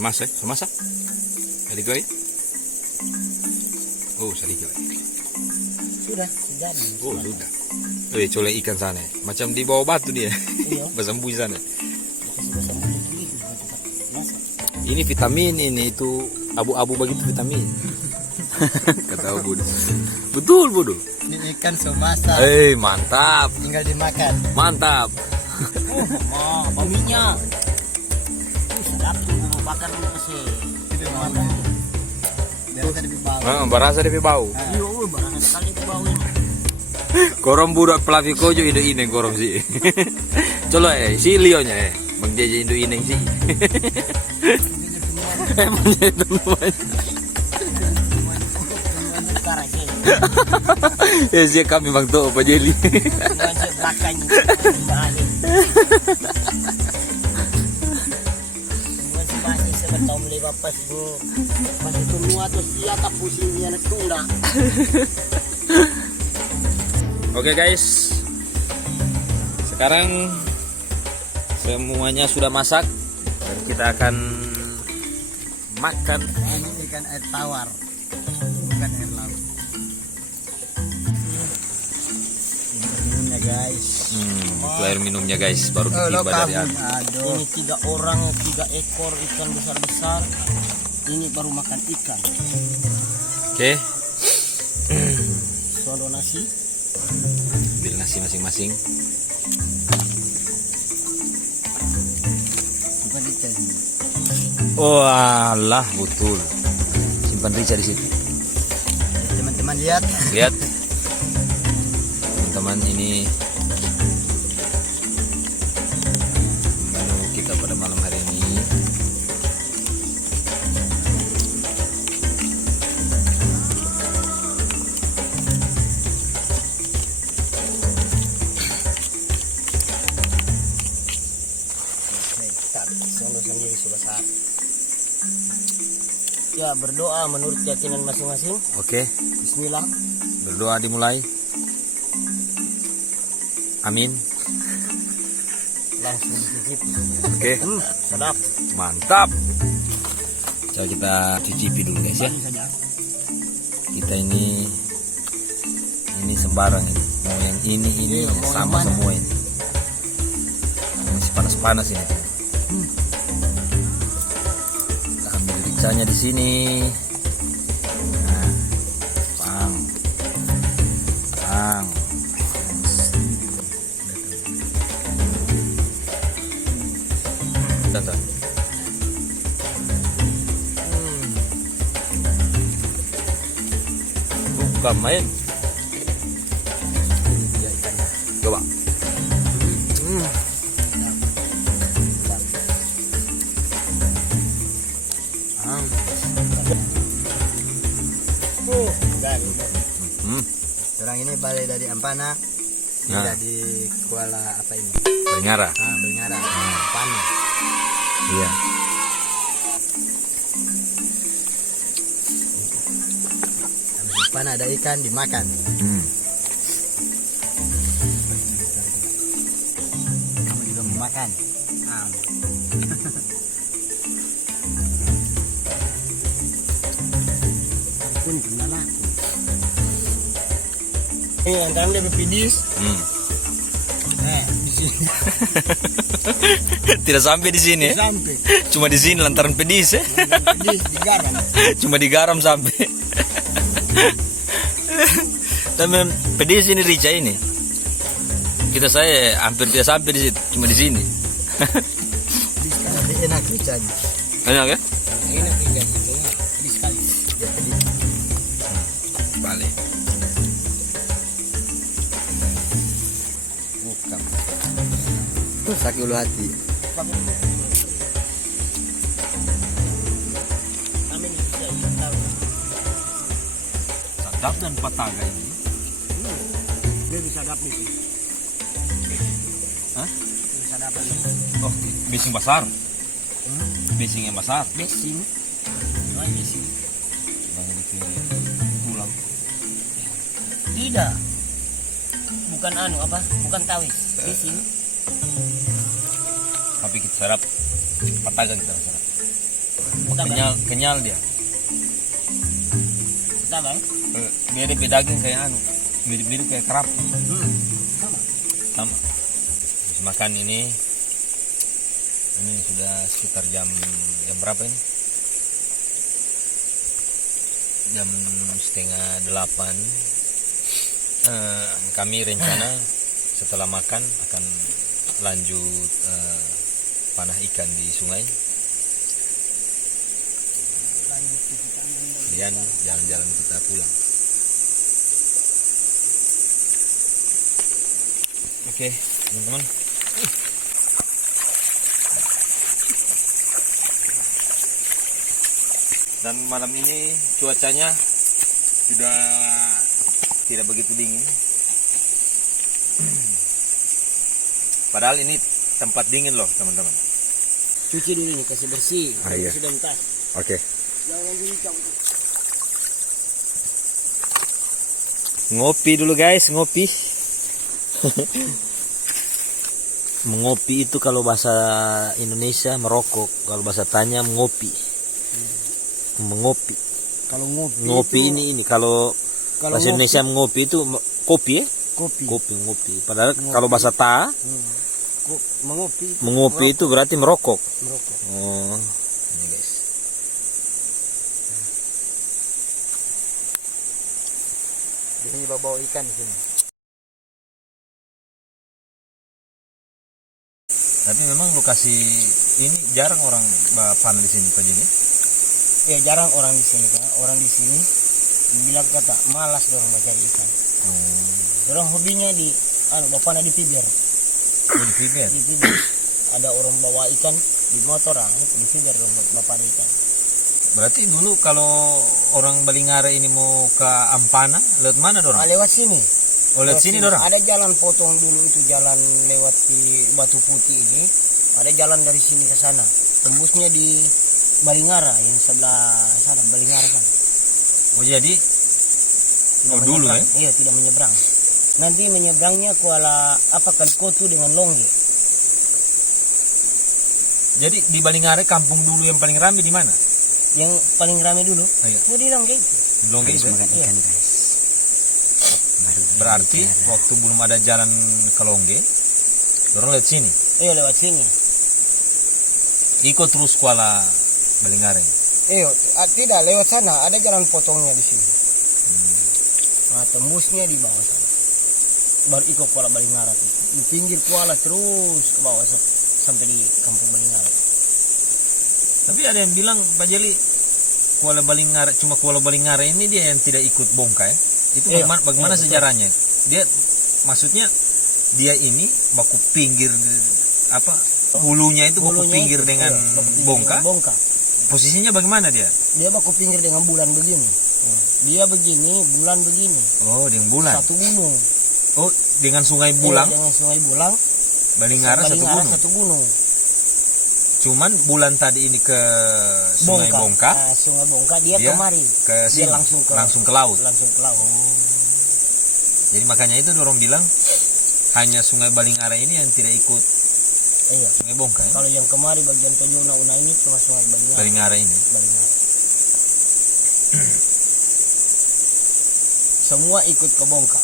Mas, masak. Tadi gue. Oh, sedikit. Sudah jadi. Oh, sudah. Colek ikan sana. Macam di bawah batu dia. Iya. Bersembunyi sana. Sudah sembunyi dulu tempat masak. Ini vitamin, ini itu abu-abu begitu vitamin. Kata Abu. Betul, bodoh. Ini ikan masak. Mantap. Tinggal dimakan. Mantap. Oh, baunya. Sedap tuh bakar sih. Itu mantap. Berasa lebih bau. Berasa lebih bau. Iya, berasa sekali itu bau ini. Korom budak pelavi kojo indo ineng korom sih. Coba si Lionya Bang Jeje indo ineng sih. Menjadi temuan. Ya sih kami bang tuh apa jeli. Oke guys, sekarang semuanya sudah masak dan kita akan makan. Ini ikan air tawar, bukan air laut. Minumnya guys. Itu air minumnya guys, baru tiba dari Ini 3 orang, 3 ekor ikan besar-besar. Ini baru makan ikan. Oke. Sodo nasi. Ambil nasi masing-masing. Simpan ikan. Oh alah, betul. Simpan rica di situ. Teman-teman lihat. Lihat. Teman-teman, ini menu kita pada malam hari ini. Ya, berdoa menurut keyakinan masing-masing. Oke, Bismillah. berdoa dimulai. Amin. Langsung cicipi. Oke, Sedap. mantap. Coba kita cicipi dulu guys ya. Saja. Kita ini sembarang ini. Mau yang ini mau sama yang mana? semua ini. Masih panas-panas ini. Kita ambil ricanya di sini. Nah, pang. Bentar. Bukan main. Coba. Orang ini balik dari Ampana. Tidak di Kuala apa ini? Banyara. Banyara. Ampana. Iya. Ampana ada ikan dimakan. Kamu juga memakan. Pun kenal aku. Antara lebih pedis. Di sini. Tidak sampai di sini. Sampai. Cuma di sini lantaran pedis ya. Pedis digaram. Cuma digaram sampai. Tapi pedis ini rica ini. Saya hampir tidak sampai di situ, cuma di sini. Enak ricanya. Enak ya? Enak ricanya. Pedis sekali. Ya pedis. Balik. Bukan. Sakit ulu hati. Sadap dan pataga ini. Dia bisa sadap di sini. Hah? Bisa dapat. Oh, bising besar. Bising yang besar. Bising. Bising. Banyak di pulang. Tidak. Bukan bukan tawis. Bising. Tapi kita serap pataga kita serap. kenyal kenyal dia. Kita bang. Dia ada daging kayak anu, mirip-mirip kayak kerap. Sama. Habis makan ini sudah sekitar jam berapa ini? Jam 7:30. Kami rencana setelah makan akan lanjut panah ikan di sungai. Kemudian jalan-jalan kita pulang. Oke, teman-teman. Dan malam ini cuacanya sudah tidak begitu dingin. Padahal ini tempat dingin loh, teman-teman. Cuci dulu nih, kasih bersih. Iya. Sudah mentah. Oke. Jangan dicampur. Ngopi dulu guys, ngopi. Mengopi itu kalau bahasa Indonesia merokok, kalau bahasa Tanya mengopi. Mengopi. Kalau Ngopi itu, ini kalau bahasa ngopi- Indonesia mengopi itu kopi ya? kopi. Kopi, ngopi. Padahal Ngopi. kalau bahasa Ta mengopi itu berarti merokok. merokok. Oh, ini guys. Ini bawa ikan di sini. Tapi memang lokasi ini jarang orang panah di sini Pak Jini. Ya jarang orang di sini kan. Orang di sini bilang kata malas dorong mencari ikan. Dorong hobinya di bapaknya di Piber. Di Piber. Di Piber. Ada orang bawa ikan di motor itu di Piber bapaknya ikan. Berarti dulu kalau orang Balingara ini mau ke Ampana, lewat mana dorang? Lewat sini. Oh, lewat sini dorang? Ada jalan potong dulu itu jalan lewat di Batu Putih ini. Ada jalan dari sini ke sana. Tembusnya di Balingara yang sebelah sana Balingara kan. Oh jadi Tidak dulu menyeberang. ya? Iya, tidak menyeberang. Nanti menyeberangnya Kuala Kalikotu dengan Longge. Jadi di Balingara kampung dulu yang paling ramai di mana? Yang paling ramai dulu. Iya. Mau di Longge itu. Longge itu. Iya. Berarti waktu belum ada jalan ke Longge, dorang lewat sini. Iya, lewat sini. Ikut terus Kuala Balingara. Iya, tidak lewat sana. Ada jalan potongnya di sini. Nah, tembusnya di bawah sana. Baru ikut Kuala Balingara. Di pinggir Kuala terus ke bawah sampai di kampung Balingara. Tapi ada yang bilang Pak Jeli Kuala Balingara, cuma Kuala Balingara ini dia yang tidak ikut Bongka ya. Itu Iya, bagaimana iya, sejarahnya? Dia maksudnya dia ini baku pinggir apa hulunya itu baku Hulunya pinggir itu, dengan iya, baku pinggir Bongka. dengan Bongka. Posisinya bagaimana dia? Dia baku pinggir dengan bulan begini. Dia begini, bulan begini. Oh, dengan bulan. Satu gunung. Oh, dengan Sungai Bulang, Dengan Sungai Bulang. Balingara satu gunung. Satu gunung. Cuman bulan tadi ini ke Sungai Bongka, Sungai Bongka dia dia kemari. ke Dia sini, langsung ke laut. Langsung ke laut. Jadi makanya itu orang bilang hanya Sungai Balingara ini yang tidak ikut Iya. Sungai Bongka ya? Kalau yang kemari bagian Tojona Una ini cuma Sungai Balingara. Balingara ini. Balingara. Semua ikut ke Bongka.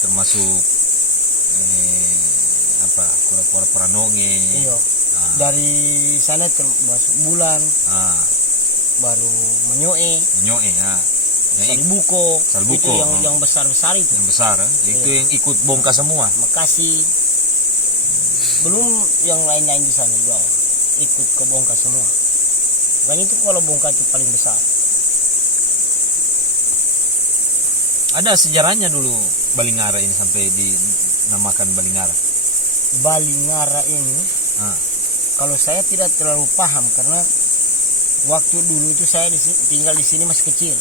Termasuk apa Kuala Paranonge. Iya. Ah. Dari sana termasuk bulan, Ah, baru Menyoe, Menyoe ya. Yang Salbuko, Salbuko, itu yang besar-besar itu. yang besar itu yang ikut Bongka semua. Makasih. Belum yang lain-lain di sana juga ikut ke Bongka semua. Dan itu kalau Bongka itu paling besar. Ada sejarahnya dulu Balingara ini sampai dinamakan Balingara. Balingara ini Ah. kalau saya tidak terlalu paham karena waktu dulu itu saya tinggal di sini masih kecil.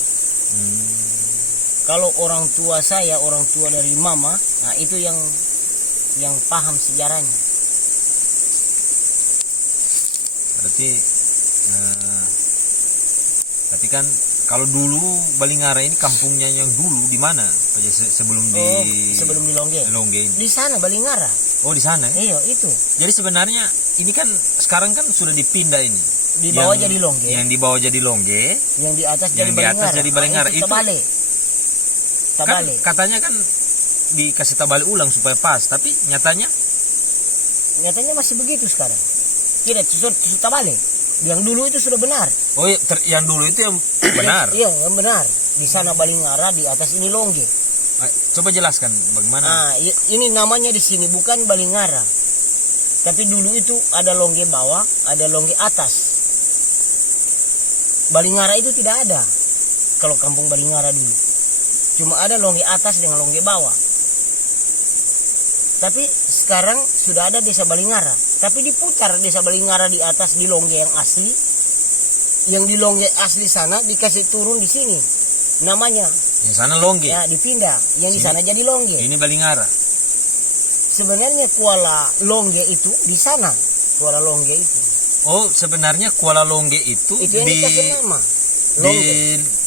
Kalau orang tua saya, orang tua dari mama, nah itu yang paham sejarahnya. Berarti tapi kan kalau dulu Balingara ini kampungnya yang dulu di mana? Sebelum Sebelum di Longge. Longge ini. Di sana Balingara. Oh, di sana ya? Iya, itu. Jadi sebenarnya ini kan sekarang kan sudah dipindah ini. Di bawah jadi Longge. Yang di bawah jadi Longge, Yang di atas yang jadi di atas Balingara. jadi Balingara. Itu Itu tabale. kan Tabale. katanya kan dikasih tabale ulang supaya pas, tapi nyatanya Nyatanya masih begitu sekarang. Tidak susu tabale. Yang dulu itu sudah benar. oh iya, yang dulu itu yang benar. Iya, yang benar. Di sana Balingara, di atas ini Longge. Coba jelaskan bagaimana. Ini namanya di sini bukan Balingara. Tapi dulu itu ada Longge bawah, ada Longge atas. Balingara itu tidak ada. Kalau kampung Balingara dulu. Cuma ada Longge atas dengan Longge bawah. Tapi sekarang sudah ada desa Balingara. Tapi diputar desa Balingara di atas di Longge yang asli. Yang di Longge asli sana dikasih turun di sini. Namanya. Yang sana Longge. Ya, dipindah. Yang di sana jadi Longge. Ini Balingara. Sebenarnya Kuala Longge itu di sana. Kuala Longge itu. Oh, sebenarnya Kuala Longge itu Itu yang di dikasih nama.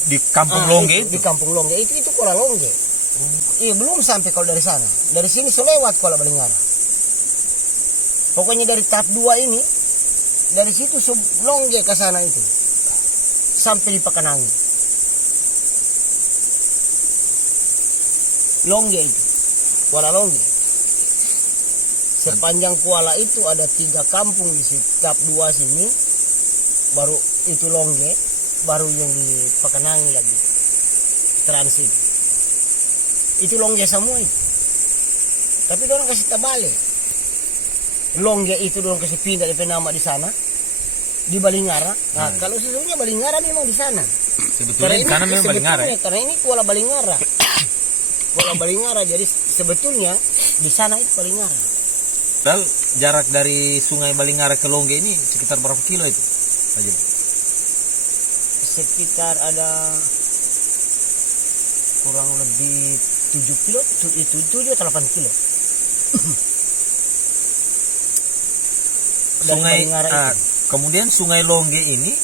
di kampung Longge itu. Di kampung Longge itu Kuala Longge. Iya, belum sampai kalau dari sana. Dari sini so lewat Kuala Balingara. Pokoknya dari tahap 2 ini, dari situ so Longge ke sana itu. Sampai di Pakanangi. Longge itu. Kuala Longge. Sepanjang Kuala itu ada 3 kampung di situ. Tahap 2 sini, baru itu Longge, baru yang di Pakanangi lagi. Transit. Itu Longge semua itu. Tapi orang kasih tabale. Longge itu orang kasih pindah dari nama di sana. Di Balingara. Nah, kalau sesungguhnya Balingara memang di sana. Sebetulnya di sana memang Balingara. Karena ini Kuala Balingara. Kuala Balingara, jadi sebetulnya di sana itu Balingara. Padahal jarak dari Sungai Balingara ke Longge ini sekitar berapa kilo itu? Aja. Sekitar ada kurang lebih 7 kilo, itu 7 atau 8 kilo. Dari Sungai Balingara itu. Kemudian Sungai Longge ini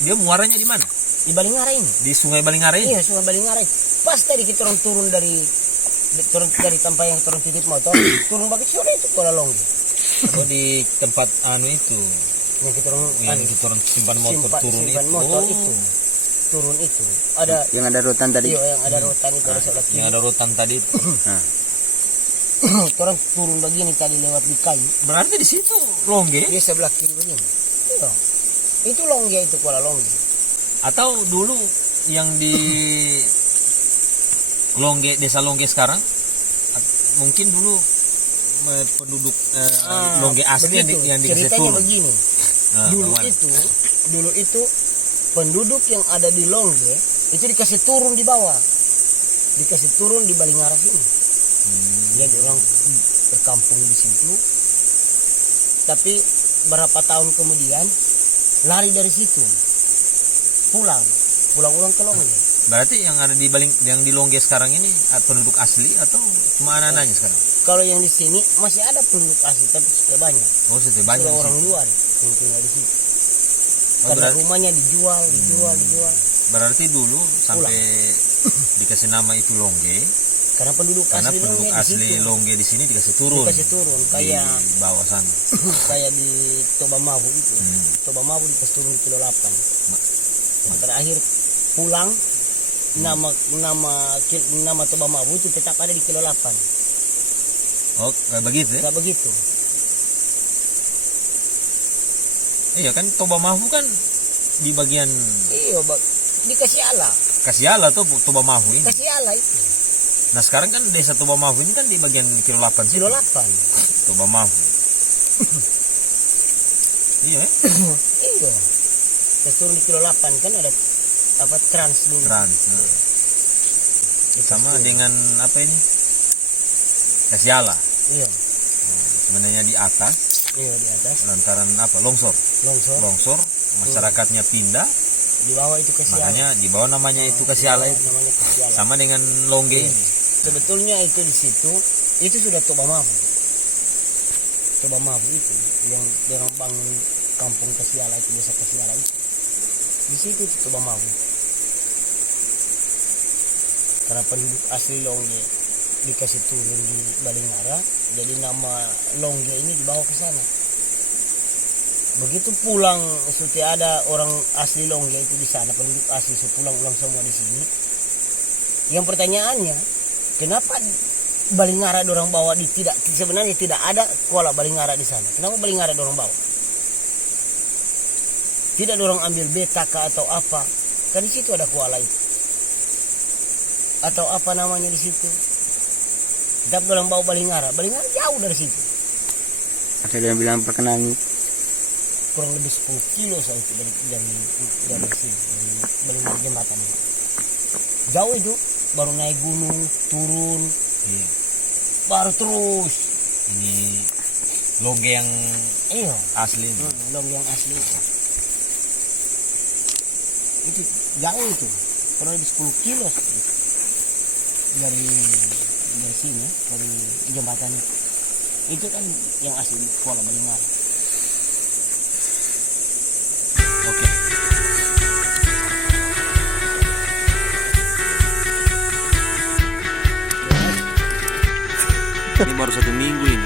dia muaranya di mana? Di Balingara ini. Di Sungai Balingara ini. Iya, Sungai Balingara itu. Pas tadi kita turun dari tempat yang turun titip motor, turun bagi sore itu Kuala Longge. Oh, di tempat itu. Yang kita Yang kita simpan motor turun simpan itu. motor itu. Turun itu. Ada Yang ada rotan tadi. iya, yang ada rotan itu ada sebelah kiri. Yang ada rotan tadi. Nah, Orang turun begini tadi lewat di kayu. Berarti di situ Longge Dia sebelah kiri begini. Iya. Itu Longge itu Kuala Longge. atau dulu yang di Longge, desa Longge sekarang mungkin dulu penduduk Longge asli begitu. yang dikasih Ceritanya turun. begini. Nah, dulu bagaimana? itu penduduk yang ada di Longge itu dikasih turun di bawah. Dikasih turun di Balingara sini. Jadi orang berkampung di situ. Tapi berapa tahun kemudian lari dari situ. Pulang ulang ke Longge. Berarti yang ada di yang di Longge sekarang ini penduduk asli atau cuma anak-anaknya sekarang? Kalau yang di sini masih ada penduduk asli tapi sudah banyak. Oh, sudah banyak Sudah di orang situ. luar yang tinggal di situ. Oh, Karena rumahnya dijual. Berarti dulu sampai dikasih nama itu Longge Karena penduduk karena asli penduduk Longge di asli situ. Longge di sini dikasih turun. Dikasih turun kayak di bawah sana. kayak di Toba Mabu itu. Toba Mabu dikasih turun di kilo 8. Yang terakhir pulang nama Toba Mabu itu tetap ada di kilo 8. Oh, kayak begitu ya? Enggak begitu. Iya kan Toba Mahu kan di bagian Iya, dikasih Allah. Kasiala tuh Toba Mahu ini. Kasih Allah itu. Nah sekarang kan desa Toba Mahu ini kan di bagian kilo 8 sih. Kilo 8. Toba Mahu. Iya ya? Iya. Kita turun di kilo 8 kan ada apa trans dulu. Trans. Nah. Sama dengan apa ini? Kasiala. Iya. Sebenarnya di atas Iya di atas. lantaran apa? Longsor. Longsor. Masyarakatnya pindah. Di bawah itu kasih Allah. Makanya di bawah namanya itu Kasiala itu. Namanya kasih Allah. Sama dengan Longge ini. Sebetulnya itu di situ itu sudah Toba Mabu. Toba Mabu itu yang orang bangun kampung Kasiala itu, desa Kasiala itu. Di situ itu Toba Mabu. Karena penduduk asli Longge dikasih turun di Balingara, jadi nama Longge ini dibawa ke sana. Begitu pulang seperti ada orang asli Longge itu di sana, penduduk asli sepulang-ulang semua di sini. Yang pertanyaannya, kenapa Balingara dorang bawa sebenarnya tidak ada kuala Balingara di sana. Kenapa Balingara dorang bawa? Tidak dorang ambil betaka atau apa? Kan di situ ada kuala itu. Atau apa namanya di situ? Tetap dorang bawa Balingara. Balingara jauh dari situ. Ada yang bilang perkenan Kurang lebih 10 kilo saya itu dari sini, dari Balingara jembatan ini. Jauh itu, baru naik gunung, turun, Iya. baru terus. Ini Longge yang Iya. asli. Long yang asli itu jauh itu, kurang lebih 10 kilo dari sini, dari jembatan itu kan yang asli Kuala Balingara. Oke. Ini baru 1 minggu ini.